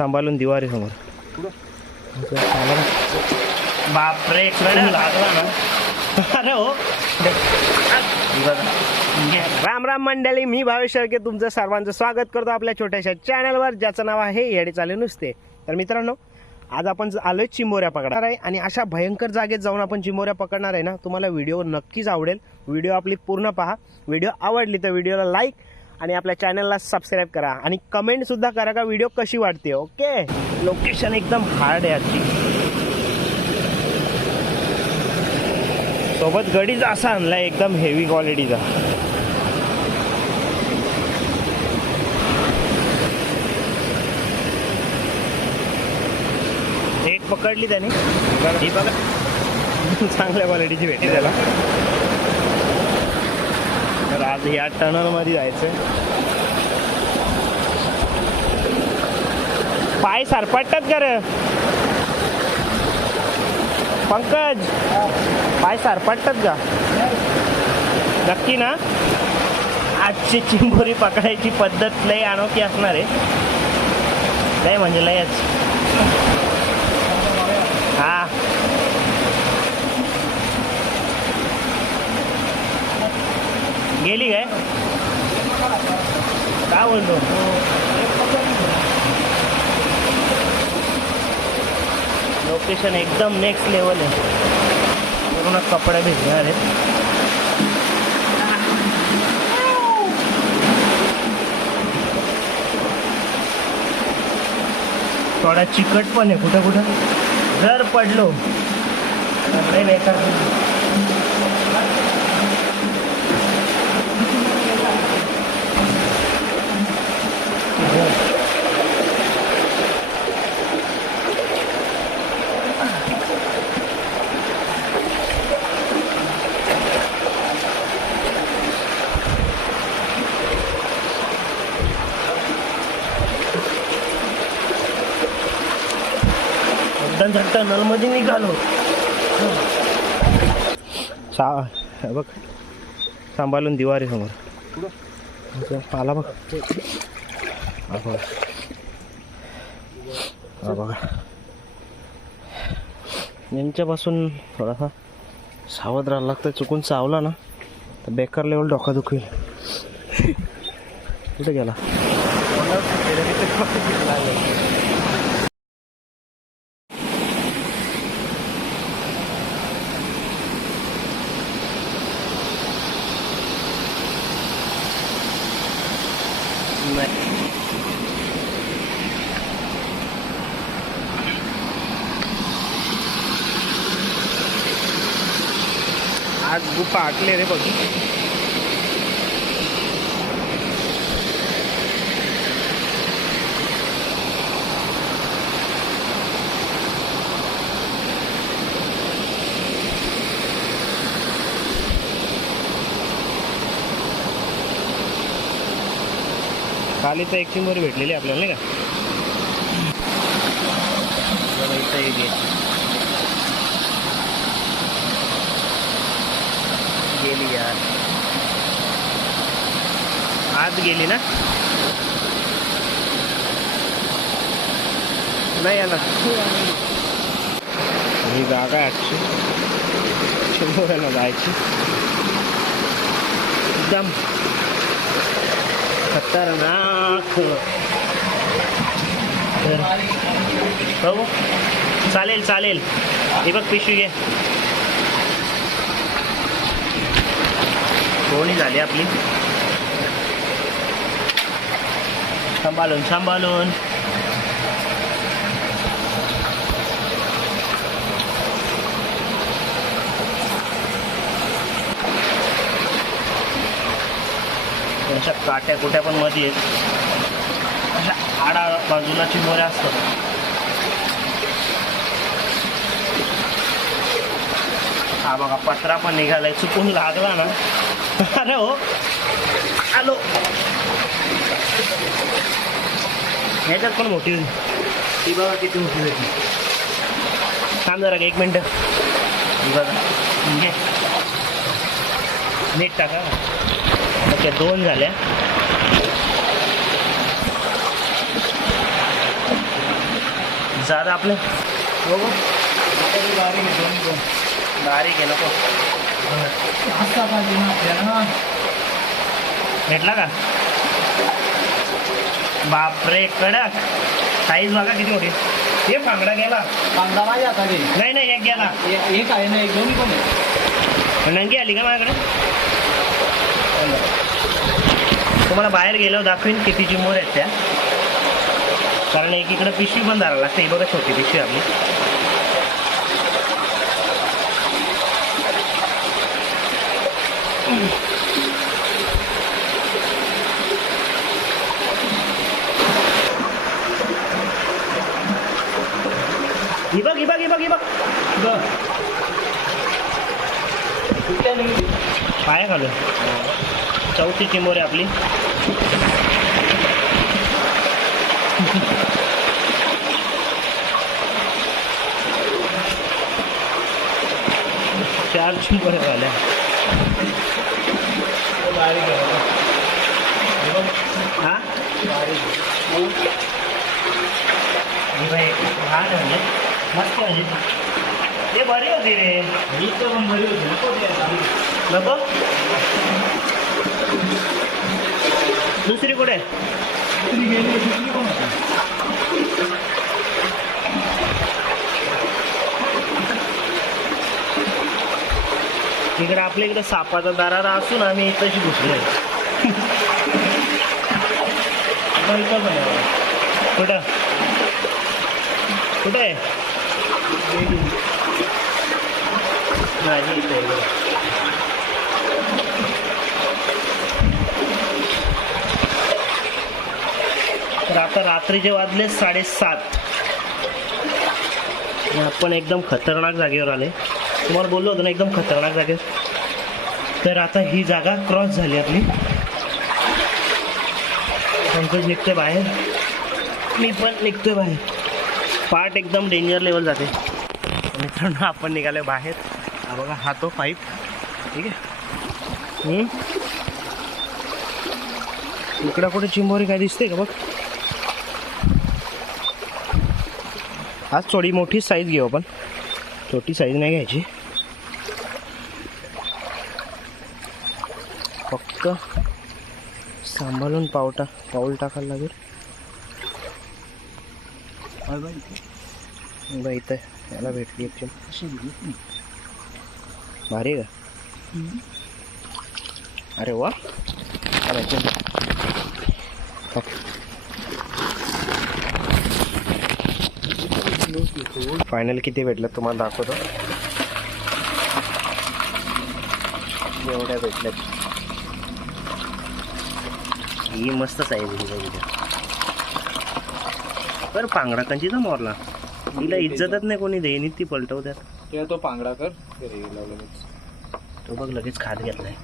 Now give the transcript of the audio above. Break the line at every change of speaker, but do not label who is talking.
सांभाळून दिवारी समोर. बापरे इकडे. लागला ना अरे हो. राम राम मंडळी मी भावेश शेळके तुमचं सर्वांचं स्वागत करतो आपल्या छोट्याशा चॅनलवर ज्याचं नाव आहे येडे चाले नुसते. तर मित्रांनो आज आपण आलोय चिंबोऱ्या पकडणार आहे आणि अशा भयंकर जागेत जाऊन आपण चिंबोऱ्या पकडणार आहे ना तुम्हाला व्हिडिओ नक्कीच आवडेल. व्हिडिओ आपली पूर्ण पहा. व्हिडिओ आवडली तर व्हिडिओला लाईक आणि आपल्या चॅनलला सबस्क्राईब करा. आणि कमेंट सुद्धा करा का व्हिडिओ कशी वाटते ओके लोकेशन एकदम हार्ड आहे आजची. सोबत गडीच असा आणलाय एकदम हेवी क्वालिटीचा एक पकडली त्याने. ही बघा. चांगल्या क्वालिटीची भेटी त्याला. तर आज या टनलमध्ये जायचंय पाय सरपटतात का रे पंकज पाय सरपटतात का नक्की ना? आजची चिंबोरी पकडायची पद्धत लय अनोखी असणार आहे. लय म्हणजे लयच हा गेली काय? काय बोलतो? लोकेशन एकदम नेक्स्ट लेवल आहे. पूर्ण कपडे भेटणार आहेत. थोडा चिकट पण आहे. कुठं कुठं? जर पडलो तर नाही बेकार एकदम झट्ट नलमध्ये निघालो. सा बघ. सांभाळून दिवारी समोर. आला बघ. बघ. हा बघा. यांच्यापासून थोडासा सावध राहायला लागतं चुकून चावला ना तर बेकार लेवल डोका दुखेल. कुठे गेला? नाही आज गुफा आटले रे बघ. खाली तर एक चिंबोरी भेटलेली आपल्याला नाही का? इथं एक गेली यार. आज गेली ना? नाही येणार ही जागा आजची. चिंबोऱ्याला जायची. एकदम. खतरनाक. तर बघू. चालेल चालेल. हे बघ पिशवी घे. कोणी झाली आपली. सांभाळून सांभाळून त्यांच्या काट्या कुट्या पण मध्ये आहेत अशा आडा बाजूला चिंबोऱ्या असतात. हा बघा पत्रा पण निघालाय. चुकून लागला ना. अरे हो. आलो ह्याच्यात पण मोठी होती ती बघा किती मोठी होती. थांब जरा एक मिनटं. बघा. मीठ टाका. ओके दोन झाल्या दादा आपले?
हो बारीक
बारीक आहे नको.
आपल्याला
भेटला का? बापरे कडक. साईज बघा किती मोठी. हे फांगडा गेला.
कांदा माझ्या हाताने
नाही नाही एक गेला.
एक आहे ना एक दोन्ही पण आहे.
नंगी आली का माझ्याकडे? तुम्हाला बाहेर गेल्यावर दाखवीन किती चिमोर आहेत त्या. कारण एकीकडे पिशवी पण धरायला लागते. ही बघा छोटी पिशवी आपली. ही बघ ही बघ ही बघ ही बघ. पाया घालून. चौथी चिमोर आहे आपली चार चिमोऱ्या झाल्या
बारीक आहे बघ. हे बघ,
हा
बारीक आहे.
ही बाई लहान आहे म्हणजे मस्त म्हणजे ते बरी होती रे
ही तर पण बरी होती नको ते बारीक.
नको दुसरी कुठे? इकडे आपल्या इकडे सापाचा दरारा असून आम्ही इथंशी घुसले
पण इथं
कुठं? कुठे? आहे
गेली.
माझी इथे आहे बघा. तर आता रात्रीचे वाजले साडेसात. आपण एकदम खतरनाक जागेवर आले. तुम्हाला बोललो होतो ना एकदम खतरनाक जागेवर. तर आता ही जागा क्रॉस झाली आपली. पंकज निघतोय बाहेर. मी पण निघतोय बाहेर. पार्ट एकदम डेंजर लेवल जाते. मित्रांनो आपण निघालो बाहेर. हा बघा हा तो पाईप ठीक आहे? इकडं कुठे चिंबोरी काय दिसते का बघ? आज थोडी मोठी साईज घेऊ आपण. छोटी साईज नाही घ्यायची. फक्त सांभाळून पावटा पाऊल टाकायला लागेल.
होय इथं
याला भेटली एक भारी का? अरे वा अरे चिम फायनल किती भेटलं तुम्हाला दाखवतो. एवढ्या भेटल्यात ही मस्त साईज आहे तर पांगडा कंचीचा मोरला. तिला इज्जतच नाही कोणी देईन ती पलटवत्यात.
तो पांगडा कर.
तो बघ लगेच खात घेतलाय.